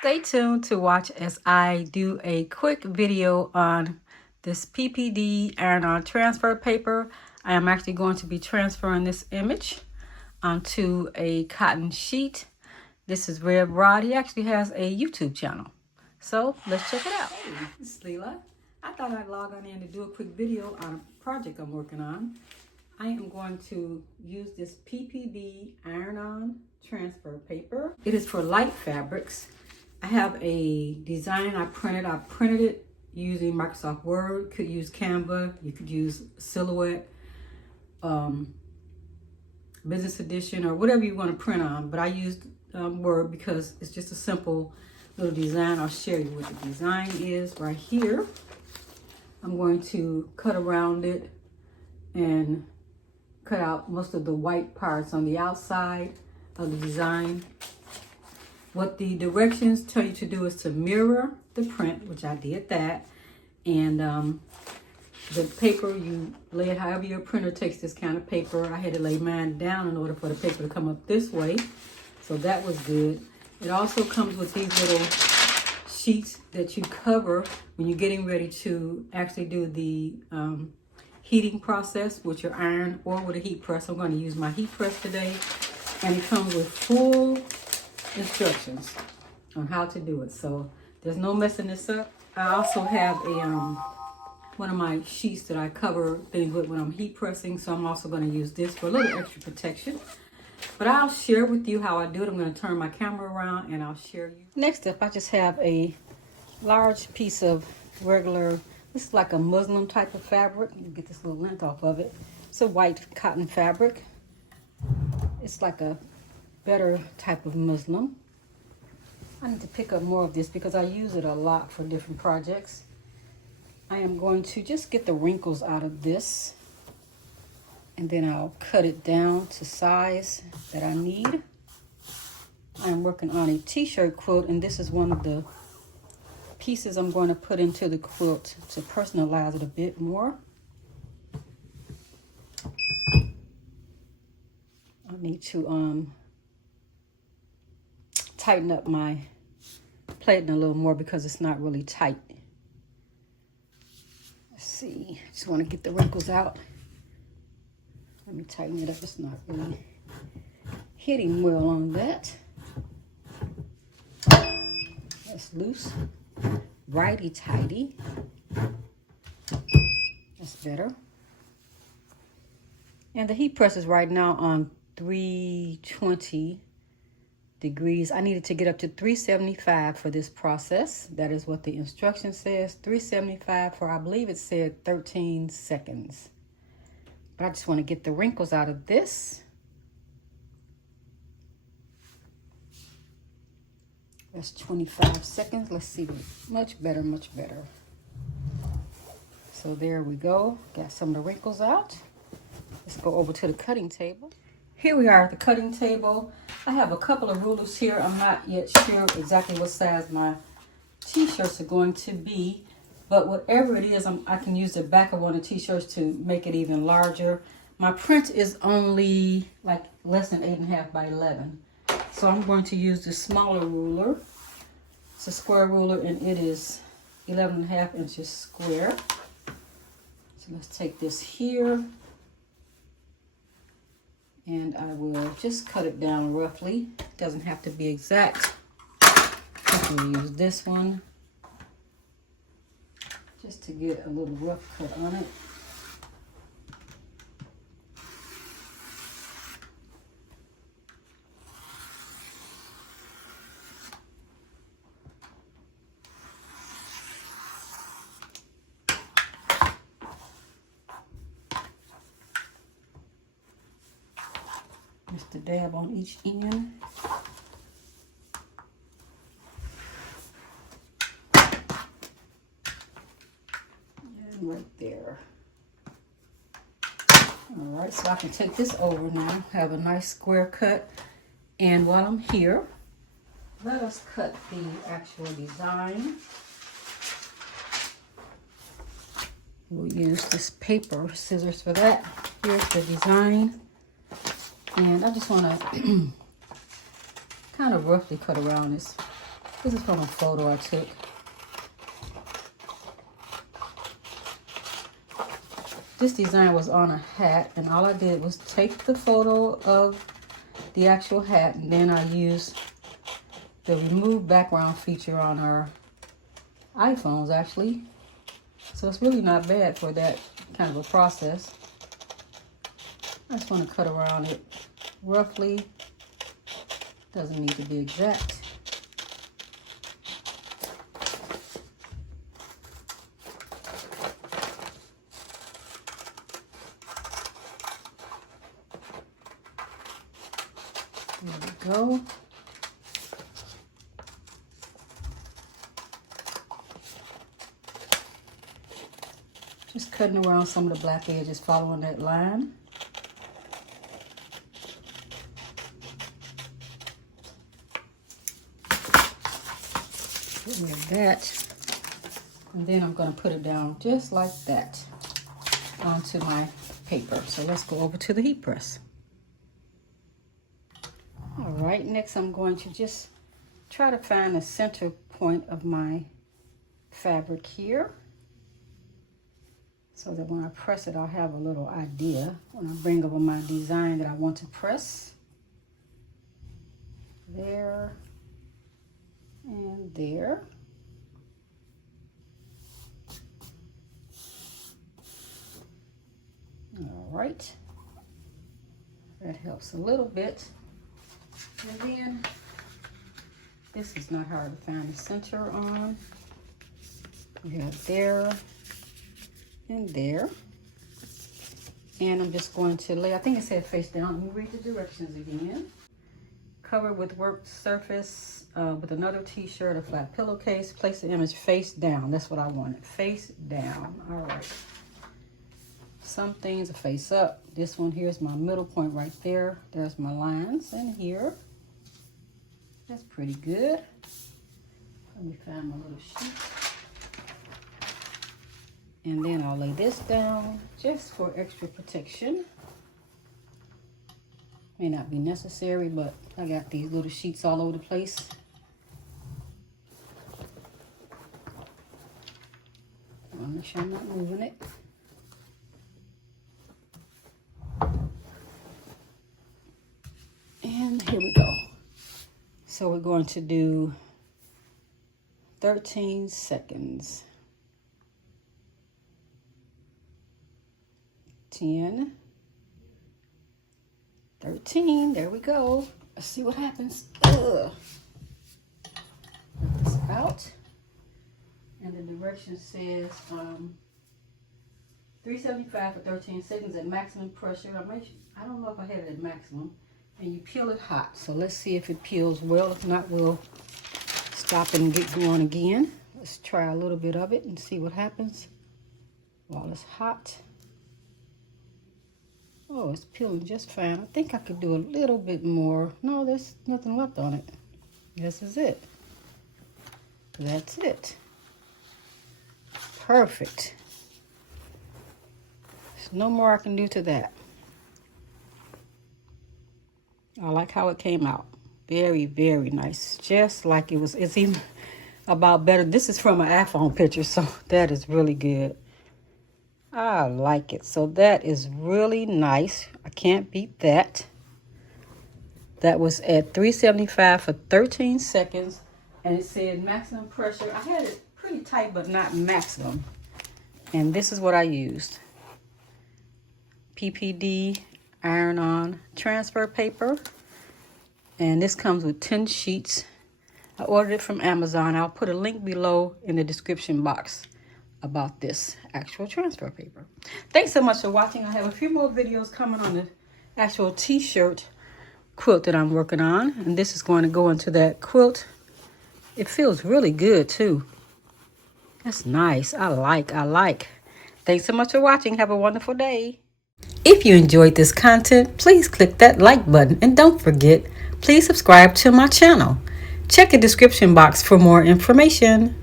Stay tuned to watch as I do a quick video on this PPD Iron transfer paper. I am actually going to be transferring this image onto a cotton sheet. This is Red Rod. He actually has a YouTube channel. So let's check it out. Hey, this is Leela. I thought I'd log on in to do a quick video on a project I'm working on. I am going to use this PPD Iron transfer paper. It is for light fabrics. I have a design I printed it using Microsoft Word. Could use Canva, you could use Silhouette, Business Edition, or whatever you want to print on. But I used Word because it's just a simple little design. I'll share you what the design is right here. I'm going to cut around it and cut out most of the white parts on the outside of the design. What the directions tell you to do is to mirror the print, which I did that. And the paper, you lay it however your printer takes this kind of paper. I had to lay mine down in order for the paper to come up this way. So that was good. It also comes with these little sheets that you cover when you're getting ready to actually do the heating process with your iron or with a heat press. I'm going to use my heat press today. And it comes with full instructions on how to do it. So there's no messing this up. I also have a one of my sheets that I cover things with when I'm heat pressing. So I'm also going to use this for a little extra protection. But I'll share with you how I do it. I'm going to turn my camera around and I'll share you. Next up, I just have a large piece of regular, this is like a muslin type of fabric. You get this little length off of it. It's a white cotton fabric. It's like a better type of muslin. I need to pick up more of this because I use it a lot for different projects. I am going to just get the wrinkles out of this, and then I'll cut it down to size that I need. I am working on a t-shirt quilt, and this is one of the pieces I'm going to put into the quilt to personalize it a bit more. I need to tighten up my plating a little more because it's not really tight. Let's see, I just want to get the wrinkles out. Let me tighten it up. It's not really hitting well on that. That's loose. Righty-tighty. That's better. And the heat press is right now on 320 degrees. I needed to get up to 375 for this process. That is what the instruction says. 375 for, I believe it said 13 seconds. But I just want to get the wrinkles out of this. That's 25 seconds. Let's see. Much better, much better. So there we go. Got some of the wrinkles out. Let's go over to the cutting table. Here we are at the cutting table. I have a couple of rulers here. I'm not yet sure exactly what size my t-shirts are going to be. But whatever it is, I can use the back of one of the t-shirts to make it even larger. My print is only like less than 8.5 by 11. So I'm going to use the smaller ruler. It's a square ruler and it is 11.5 inches square. So let's take this here. And I will just cut it down roughly. It doesn't have to be exact. I'm going to use this one just to get a little rough cut on it. Just a dab on each end. And right there. All right, so I can take this over now, have a nice square cut. And while I'm here, let us cut the actual design. We'll use this paper scissors for that. Here's the design. And I just want to kind of roughly cut around this This is from a photo I took. This design was on a hat, and all I did was take the photo of the actual hat, and then I used the remove background feature on our iPhones actually. So it's really not bad for that kind of a process. I just want to cut around it roughly. Doesn't need to be exact. There we go. Just cutting around some of the black edges, following that line. Get rid of that. And then I'm going to put it down just like that onto my paper. So let's go over to the heat press. All right, next I'm going to just try to find the center point of my fabric here, so that when I press it, I'll have a little idea when I bring over my design that I want to press. There and there. All right, that helps a little bit. And then this is not hard to find the center on. We have there and there. And I'm just going to lay, I think it said face down. Let me read the directions again. Cover with worked surface with another t-shirt or flat pillowcase. Place the image face down. That's what I wanted. Face down. All right. Some things are face up. This one here is my middle point right there. There's my lines in here. That's pretty good. Let me find my little sheet. And then I'll lay this down just for extra protection. May not be necessary, but I got these little sheets all over the place. I want to make sure I'm not moving it. And here we go. So we're going to do 13 seconds. 10, 13, there we go. Let's see what happens. Ugh. This out. And the direction says 375 for 13 seconds at maximum pressure. I don't know if I have it at maximum. And you peel it hot. So let's see if it peels well. If not, we'll stop and get going again. Let's try a little bit of it and see what happens while it's hot. Oh, it's peeling just fine. I think I could do a little bit more. No, there's nothing left on it. This is it. That's it. Perfect. There's no more I can do to that. I like how it came out. Very, very nice. Just like it was. It's even about better. This is from an iPhone picture, so that is really good. I like it. So that is really nice. I can't beat that. That was at 375 for 13 seconds. And it said maximum pressure. I had it pretty tight, but not maximum. And this is what I used. PPD Iron on transfer paper. And this comes with 10 sheets. I ordered it from Amazon. I'll put a link below in the description box about this actual transfer paper. Thanks so much for watching. I have a few more videos coming on the actual t-shirt quilt that I'm working on. And this is going to go into that quilt. It feels really good too. That's nice. I like. Thanks so much for watching. Have a wonderful day. If you enjoyed this content, please click that like button. And don't forget, please subscribe to my channel. Check the description box for more information.